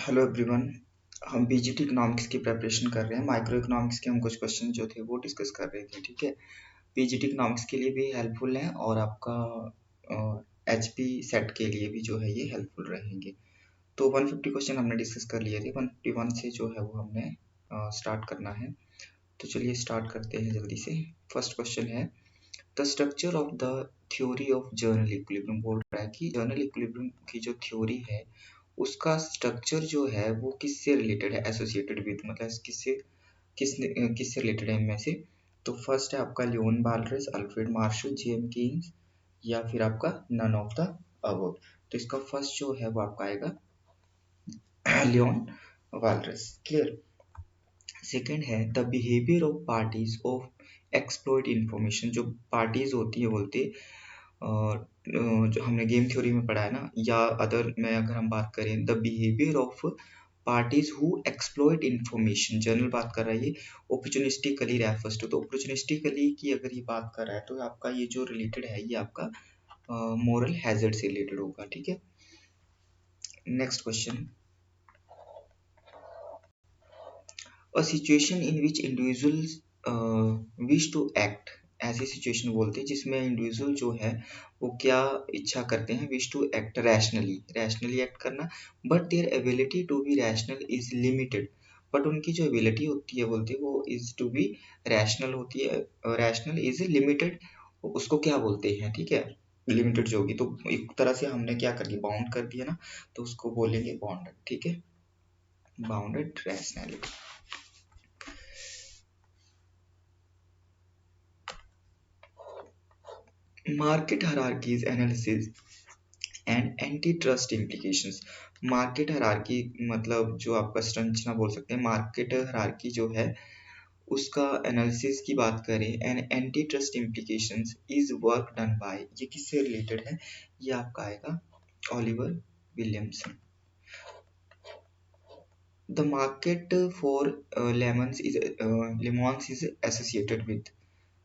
Hello everyone. हम BGT economics की preparation कर रहे हैं। माइक्रो इकोनॉमिक्स के हम कुछ क्वेश्चन जो थे वो डिस्कस कर रहे थे। ठीक है, बीजीटी इकोनॉमिक्स के लिए भी हेल्पफुल है और आपका एचपी सेट के लिए भी जो है ये हेल्पफुल रहेंगे। तो 150 क्वेश्चन हमने डिस्कस कर लिए थे। 151 से जो है वो हमने स्टार्ट करना है। तो चलिए स्टार्ट करते हैं जल्दी से। फर्स्ट क्वेश्चन है the structure of the theory of journal equilibrium. बोल रहा है कि जर्नल इक्विलिब्रियम की जो थ्योरी है उसका स्ट्रक्चर जो है वो किससे रिलेटेड है, एसोसिएटेड विद, मतलब किससे रिलेटेड है इनमें से। तो फर्स्ट है आपका लियोन बाल्ड्रेस, अल्फ्रेड मार्शल, जेम कीन्स, या फिर आपका नन ऑफ द अबव। तो इसका फर्स्ट जो है वो आपका आएगा लियोन बाल्ड्रेस। क्लियर। सेकेंड है the behaviour of parties of exploit information. जो पार्टीज होती है बोलते और जो हमने गेम थ्योरी में पढ़ा है ना, या अदर में अगर हम बात करें the behaviour of parties who exploit information, general बात कर रहा है ये ऑपर्चुनिस्टिकली रेफर्स टू। तो ऑपर्चुनिस्टिकली की अगर ये बात कर रहा है तो आपका ये जो रिलेटेड है ये आपका मोरल हैजर्ड से रिलेटेड होगा। ठीक है, next question a situation in which individuals wish to act. ऐसी सिचुएशन बोलते हैं जिसमें इंडिविजुअल जो है वो क्या इच्छा करते हैं, wish to act rationally act करना, but their ability to be rational is limited. But उनकी जो एबिलिटी होती है बोलते हैं वो इज टू बी रैशनल होती है, रैशनल इज लिमिटेड। उसको क्या बोलते हैं, ठीक है, लिमिटेड जो होगी। तो एक तरह से हमने क्या कर दिया, बाउंड कर दिया ना, तो उसको बोलेंगे बाउंडेड। ठीक है, bounded rationality. Market hierarchies analysis and anti trust implications. Market hierarchy मतलब जो आपका संरचना बोल सकते हैं, मार्केट हायरार्की जो है उसका एनालिसिस की बात करें and anti trust implications is work done by, ये किससे रिलेटेड है, ये आपका आएगा Oliver Williamson. The market for lemons is associated with.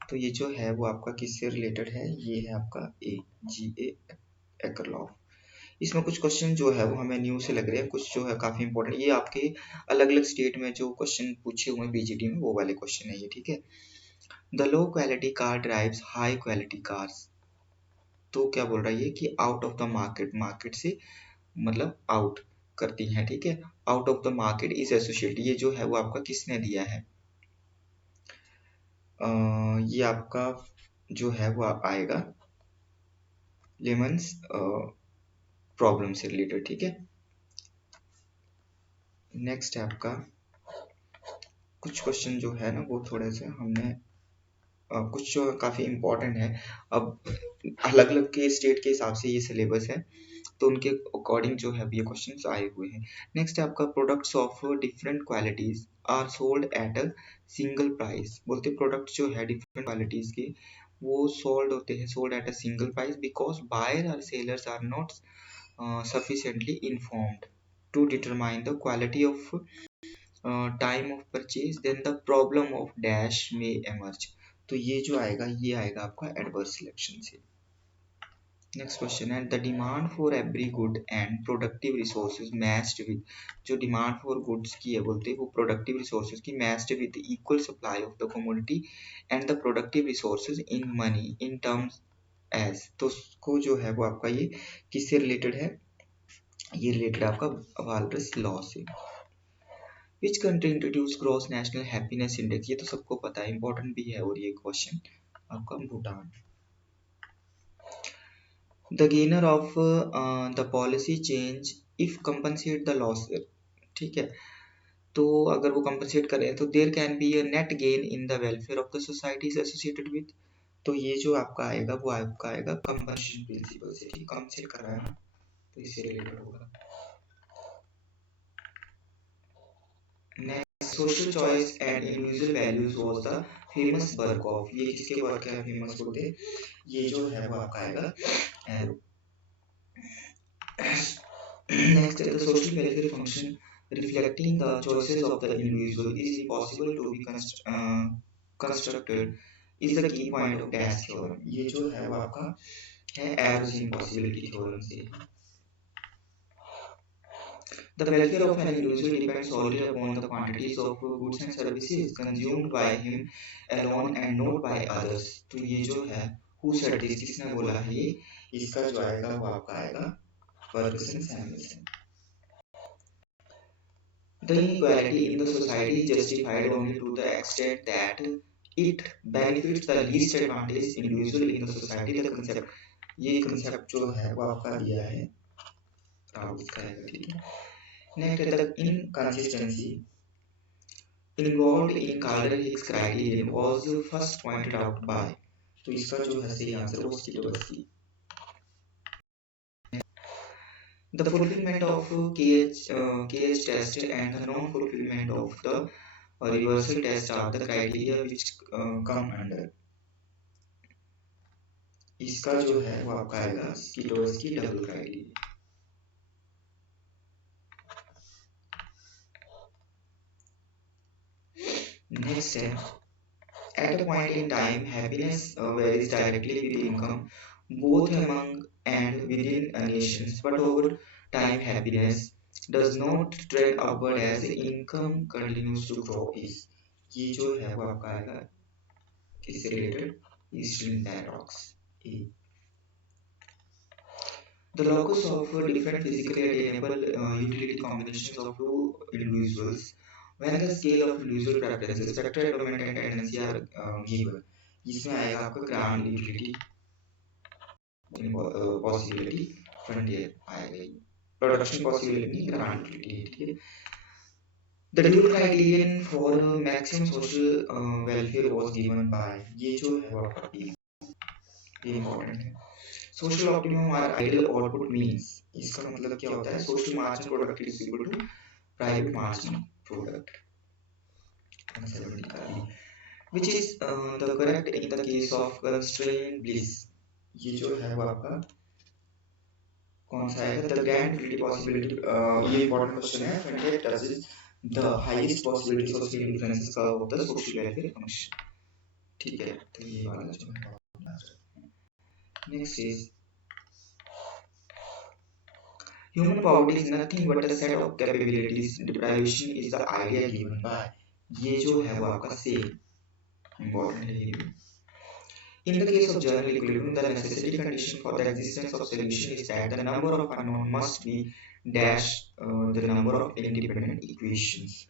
तो ये जो है वो आपका किससे रिलेटेड है, ये है आपका ए एकरलॉफ। इसमें कुछ क्वेश्चन जो है वो हमें न्यू से लग रहे हैं, कुछ जो है काफी इंपॉर्टेंट, ये आपके अलग अलग स्टेट में जो क्वेश्चन पूछे हुए हैं बीजीटी में वो वाले क्वेश्चन है ये। ठीक है, the low quality car drives high quality cars. तो क्या बोल रहा है ये कि out of the market, market से मतलब आउट करती हैं। ठीक है, out of the market is associated, ये जो है वो आपका किसने दिया है, ये आपका जो है वो आएगा लेमन्स प्रॉब्लम से रिलेटेड। ठीक है, नेक्स्ट है आपका कुछ क्वेश्चन जो है ना वो थोड़े से हमने कुछ जो काफ़ी इम्पोर्टेंट है। अब अलग अलग के स्टेट के हिसाब से ये सिलेबस है तो उनके अकॉर्डिंग जो है ये क्वेश्चंस आए हुए हैं। नेक्स्ट है आपका products of different qualities are sold at a single price. बोलते प्रोडक्ट जो है डिफरेंट क्वालिटीज के वो सोल्ड होते हैं, sold at a single price because buyer और sellers are not sufficiently informed to determine the quality of time of purchase, then the problem of dash may emerge। तो ये जो आएगा ये आएगा आपका एडवर्स सिलेक्शन से। नेक्स्ट क्वेश्चन है the demand for every good and productive resources matched with. जो डिमांड फॉर गुड्स की है बोलते हैं वो प्रोडक्टिव रिसोर्सेज की matched with equal supply of the commodity and the productive resources in money in terms as. तो उसको जो है वो आपका ये किससे रिलेटेड है, ये रिलेटेड आपका वाल्रस लॉ से। Which country introduce gross national happiness index. ये तो सबको पता है, इंपॉर्टेंट भी है और ये क्वेश्चन आपका भूटान। The gainer of the policy change if compensate the loss. ठीक है, तो अगर वो कंपनसेट करें तो there can be a net gain in the welfare of the society is associated with. तो ये जो आपका आएगा वो आपका आएगा कंपनसेशन प्रिंसिपल से। ठीक, कंपनसेट कर रहा है ना तो इससे रिलेटेड होगा। Next social choice and individual values was the famous work of. ये किसके वर्क है फेमस बोलते हैं, ये जो है वो आपका आएगा arrow. Next, the social welfare function reflecting the choices of the individual is impossible to be constructed is the key point of Dash theorem। ये जो है वो आपका है एरोज इम्पॉसिबिलिटी थ्योरम से। The welfare of an individual depends solely upon the quantities of goods and services consumed by him alone and not by others. तो ये जो है who said this, किसने बोला है ये, इसका जो आएगा वो आपका आएगा Fergusson Samuelson. The inequality in the society is justified only to the extent that it benefits the least advantaged individual in the society. The concept, ये concept जो है वो आपका दिया है राउथ का है, ठीक है. Next, the inconsistency involved in Calder-Hicks criterion was first pointed out by. तो इसका जो है सही आंसर वो स्किटोवस्की. The fulfillment of KH test and the non-fulfillment of the reversal test are the criteria which come under. इसका जो है वो आपका आएगा स्किटोवस्की डबल क्राइटेरिया. Next है, at a point in time, happiness varies directly with income, both among and within a nation. But over time, happiness does not trend upward as income continues to grow. Is ये जो है वो आपका आएगा किससे related? Eastern paradox. The locus of different physically attainable utility combinations of two individuals. When the scale of individual preferences, factor development and tendency are given, इसमें आएगा आपका ग्रांड यूटिलिटी पॉसिबिलिटी फ्रंटियर आएगा, प्रोडक्शन पॉसिबिलिटी नहीं grand utility, ठीक है. The dual criterion for maximum social welfare was given by, ये जो है वो आपका ये इम्पोर्टेंट है. Social optimum or ideal output means, इसका मतलब क्या होता है, social marginal product is equal to private marginal product. 170 which is the correct in the case of constrained bliss. ये जो है वो आपका कौन सा है, the grand utility possibility, ये important question है. Frontier touches the highest possibility social differences का होता है social welfare function, ठीक है. तो ये वाला जो है. Next is human poverty is nothing but a set of capabilities. Deprivation is the idea given by, ये जो है वो आपका same important है. In the case of general equilibrium, the necessary condition for the existence of solution is that the number of unknown must be dash the number of independent equations.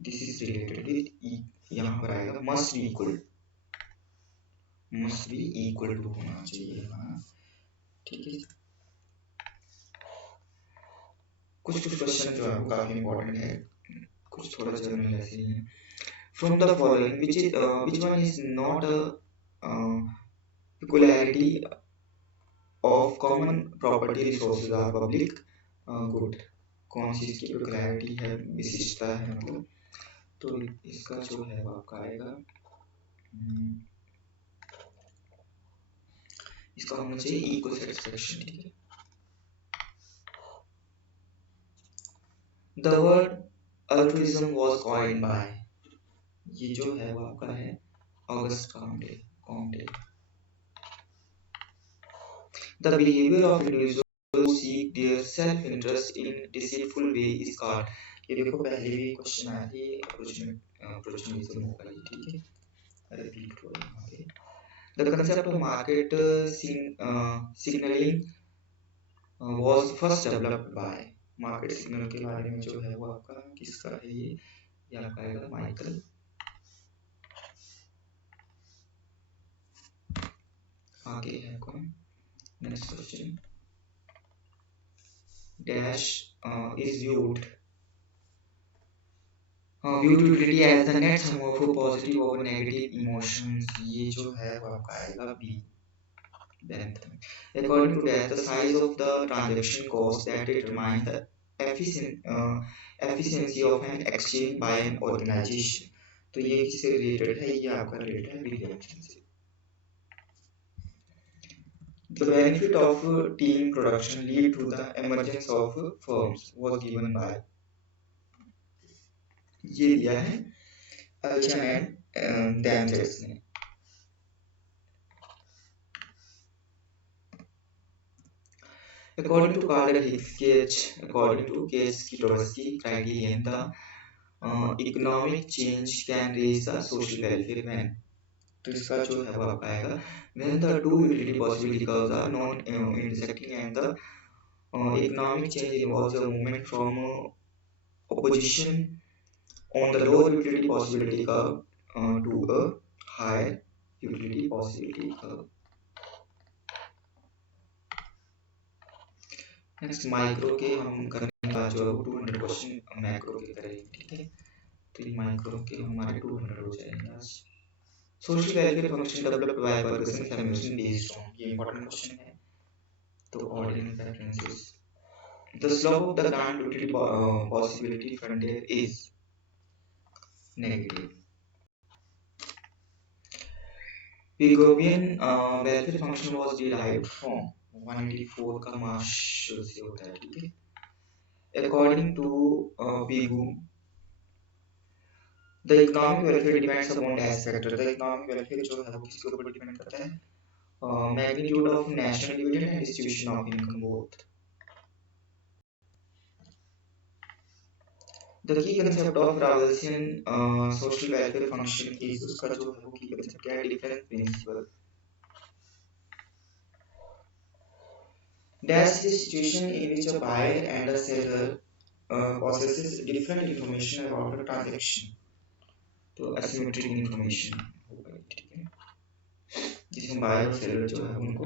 This is related with E. यहाँ पर आएगा must be equal to होना चाहिए, हाँ ठीक है. कुछ question जो है वो काफी इंपॉर्टेंट है, कुछ थोड़ा जनरल ऐसे ही है. From the following, which one is not a peculiarity of common property resources are public good? कौन सी इसकी peculiarity है, विशिष्टता है मतलब. तो इसका जो है वो आपका आएगा, इसका होना चाहिए इक्वल सेटिस्फैक्शन, ठीक है. The word altruism was coined by, ये जो है वो आपका है August Comte. The behavior of individuals who seek their self-interest in deceitful way is called, ये देखो पहले भी क्वेश्चन आया था, ये opportunism होगा ये, ठीक है. रिपीट हो रहा है. The concept of market signaling was first developed by, market signal के बारे में जो है वो आपका किसका है, ये आपका आएगा माइकल. आगे है कौन, next question. Dash is viewed utility as the net sum of positive or negative emotions. ये जो है वो आपका आएगा B. Bentham. According to Dash, the size of the transaction cost that determines the efficiency of an exchange by an organization. तो ये किससे related है, ये आपका रिलेटेड है विलियमसन से. The benefit of team production lead to the emergence of firms was given by, ये दिया है अल्चन एंड डैमजेट्स ने. According to Carter Hicks Cage, according to Cage-Skidowski criterion, the economic change can raise the social welfare when, तो इसका जो है वो आपका आएगा when the two utility possibility curves are non intersecting and the economic change involves a movement from opposition on the lower utility possibility curve to a higher utility possibility curve. Next micro के हम करने का जो है वो 200 question macro के करेंगे, ठीक है। तो ये माइक्रो के हमारे 200 हो जाएंगे आज। Social welfare function developed by Ferguson family based on, ये इंपॉर्टेंट क्वेश्चन है। तो ordinal preferences, the slope of the grand utility possibility frontier is negative. Pigovian welfare function was derived from 184 का मार्शल से होता है, ठीक है। According to Pigou, the economic welfare depends upon dash factor. The economic welfare जो है वो किसके ऊपर डिपेंड करता है? Magnitude of national dividend and distribution of income both. The key concept of Rawlsian social welfare function is, उसका जो है वो की कंसेप्ट क्या है? Difference principle. Dash is a situation in which a buyer and a seller possesses different information about the transaction, तो asymmetric information होगा, ठीक है। जिसमें बायर और सेलर जो है उनको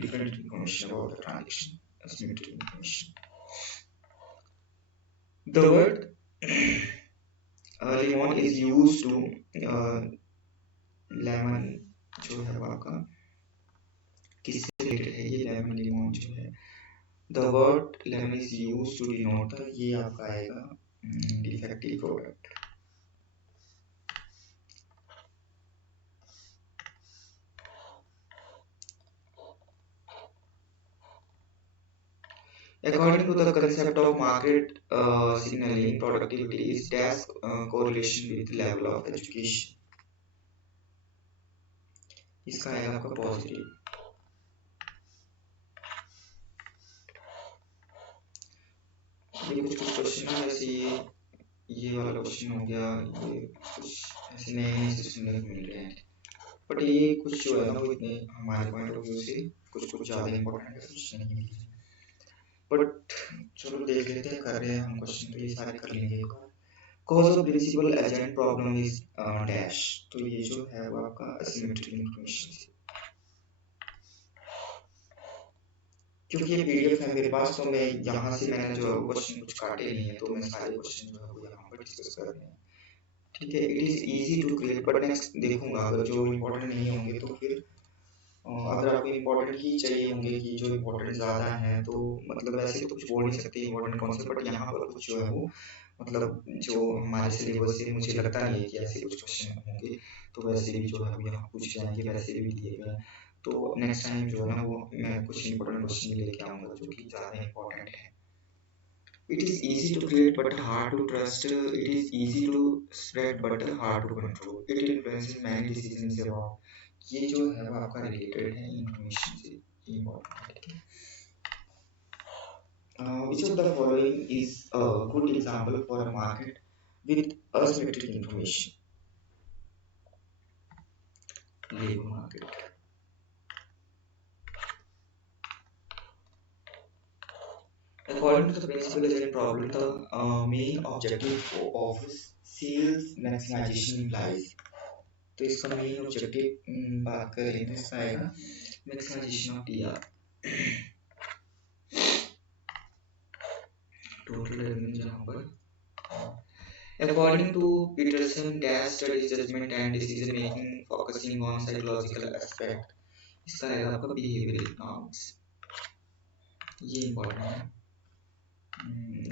different information about the transaction, asymmetric information। The word lemon is used to lemon जो है वो आपका किससे रिलेटेड है? ये लेमन lemon जो है, the word lemon is used to denote the, ये आपका आएगा defective product। According to the concept of market signaling, productivity is dash correlation with level of education। इसका आएगा आपका पॉजिटिव। ये कुछ क्वेश्चन है वैसे, ये वाला क्वेश्चन हो गया, ये कुछ ऐसे नए से सुनने को मिल रहे हैं, बट ये कुछ जो है ना वो इतने हमारे पॉइंट ऑफ व्यू से कुछ ज़्यादा इंपॉर्टेंट है, कुछ नहीं है, बट चलो देख लेते हैं, कर रहे हैं हम क्वेश्चन, तो ये सारे कर लेंगे एक बार। Cause of principal agent problem is dash, तो ये जो है वो आपका असिमेट्रिक इंफॉर्मेशन से, क्योंकि ये पीडीएफ है मेरे पास, तो मैं यहाँ से मैंने जो क्वेश्चन कुछ काटे नहीं है, तो मैं सारे क्वेश्चन जो है वो यहाँ पर डिस्कस कर रहे हैं, ठीक है। It is easy to create, but next देखूंगा अगर जो इम्पोर्टेंट नहीं होंगे तो फिर अगर आपको इम्पोर्टेंट ही चाहिए होंगे कि जो इम्पोर्टेंट ज़्यादा है, तो मतलब ऐसे तो कुछ बोल नहीं सकते इम्पोर्टेंट कौन से, बट यहाँ पर कुछ जो है वो मतलब जो हमारे सिलेबस से मुझे लगता नहीं है कि ऐसे कुछ क्वेश्चन होंगे, तो वैसे भी जो है वो यहाँ पूछ जाएंगे, वैसे भी दिए गए। तो नेक्स्ट टाइम जो है ना वो मैं कुछ इम्पोर्टेंट क्वेश्चन लेके आऊँगा जो कि ज़्यादा इम्पोर्टेंट है। It is easy to create but hard to trust. It is easy to spread but hard to control. It influences many decisions about, ये जो है वो आपका रिलेटेड है इंफॉर्मेशन से, इम्पोर्टेंट है। Which of the following is a good example for a market with asymmetric information? Labor market. According to the principal agent problem, the main objective of sales maximization implies, तो इसका main objective बात करें तो इसका आएगा maximisation of TR, total revenue जहाँ पर। According to Peterson, gas studies judgment and decision making focusing on psychological aspect, इसका आएगा आपका behavioral economics, ये इम्पोर्टेंट है।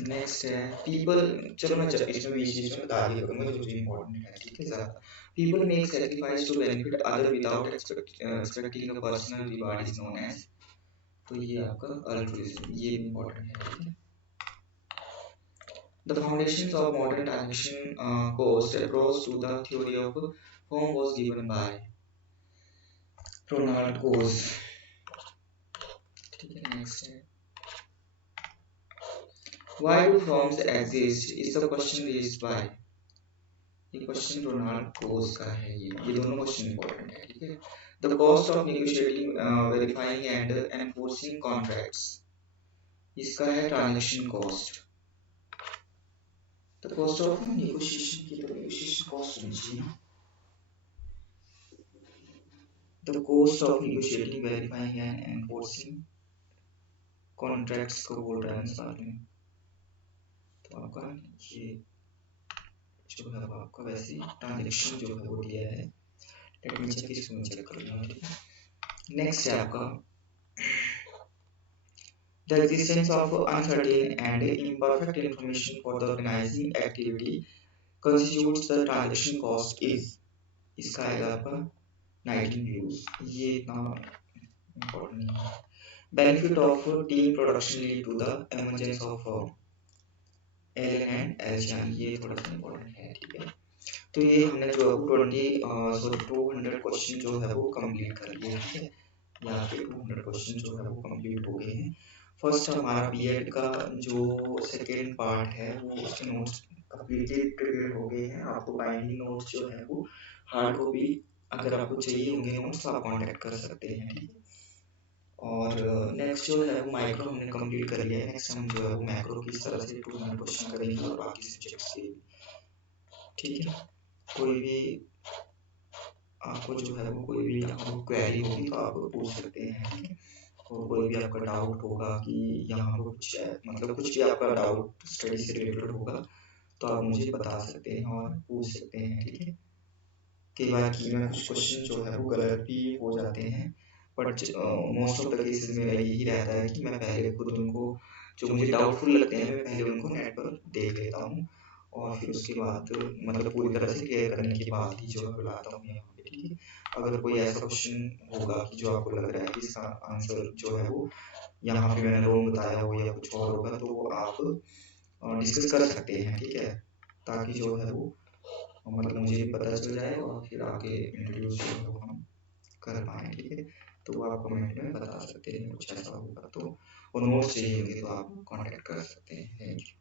नेक्स्ट है पीपल, चलो मैं इसमें बीच बीच में बता दिया करूँगा जो जो इम्पोर्टेंट है, ठीक है ज़्यादा। People make sacrifice to benefit other without expecting a personal reward is known as, तो ये आपका अल्ट्रुइज्म, ये इम्पोर्टेंट है, ठीक है। The foundations of modern transaction cost across to the theory of form was given by Ronald Coase, ठीक है। Next है Why do firms exist is the question raised by, ये क्वेश्चन रोनाल्ड कोस का है। ये दोनों क्वेश्चन इंपॉर्टेंट है, ठीक है। The cost of negotiating, verifying and enforcing contracts, इसका है transaction cost. The cost of negotiation की तो नेगोशिएशन कॉस्ट होनी चाहिए ना। The cost of negotiating, verifying and enforcing contracts को बोल रहा है साथ में। तो आपका ये जो है आपका वैसे ट्रांजैक्शन जो है वो दिया है। लेट मी चेक, इसको मैं चेक कर लूंगा, ठीक है। नेक्स्ट है आपका the existence of uncertain and imperfect information for the organizing activity constitutes the transaction cost is, इसका आएगा आपका 19 views। ये इतना important नहीं है। benefit of team production lead to the emergence of L and L, ये थोड़ा सा important है, ठीक है। तो ये हमने जो है 200 क्वेश्चन जो है वो कंप्लीट कर लिए, ठीक है। यहाँ पे 200 क्वेश्चन जो है वो कंप्लीट हो गए हैं। फर्स्ट हमारा बीएड का जो सेकेंड पार्ट है वो उसके नोट्स कंप्लीटली प्रिपेयर हो गए हैं। आपको बाइंडिंग नोट्स जो है वो हार्ड कॉपी अगर आपको चाहिए होंगे नोट्स तो आप कांटेक्ट कर सकते हैं, ठीक है। और नेक्स्ट जो है वो माइक्रो हमने कंप्लीट कर लिया है। नेक्स्ट हम जो है वो मैक्रो की इस तरह से 200 क्वेश्चन करेंगे और बाकी सब्जेक्ट्स के, ठीक है। कोई भी आपको जो है वो कोई भी आपको क्वेरी होगी तो आप पूछ सकते हैं, ठीक है। और कोई भी आपका डाउट होगा कि यहाँ पर कुछ मतलब कुछ भी आपका डाउट स्टडी से रिलेटेड होगा तो आप मुझे बता सकते हैं और पूछ सकते हैं, ठीक है। कई बार की में कुछ क्वेश्चन जो है वो गलत भी हो जाते हैं, but most of the cases मेरा यही रहता है कि मैं पहले खुद उनको जो मुझे डाउटफुल लगते हैं मैं पहले उनको नेट पर देख लेता हूँ और फिर उसके बाद मतलब पूरी तरह से क्लियर करने के बाद ही जो है बुलाता हूँ यहाँ पे, ठीक है। अगर कोई ऐसा क्वेश्चन होगा कि जो आपको लग रहा है कि इसका आंसर जो है वो यहाँ पे मैंने रॉन्ग बताया हो या कुछ और होगा तो वो आप डिस्कस कर सकते हैं, ठीक है। ताकि जो है वो मतलब मुझे भी पता चल जाए और फिर आगे इंट्रोड्यूस जो है वो हम कर पाएँ, ठीक है। तो वो आप कमेंट में बता सकते हैं कुछ ऐसा होगा तो, और नोट्स चाहिए होंगे तो आप कॉन्टेक्ट कर सकते हैं। Thank you.